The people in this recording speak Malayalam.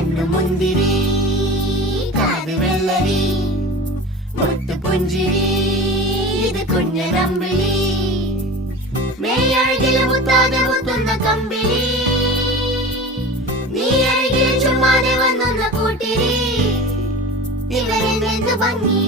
കണ്ണു മുന്തിരി കാത് വെള്ളരി മുത്തു പുഞ്ചിരി ഇത് കുഞ്ഞനമ്പിളി മേയഴകില് മുത്താതെ മുത്തുന്ന കമ്പിളി നീ അഴകിൽ ചുമ്മാതെ വന്നൊന്ന കൂട്ടിരി ഇവരെന്ത് ഭംഗി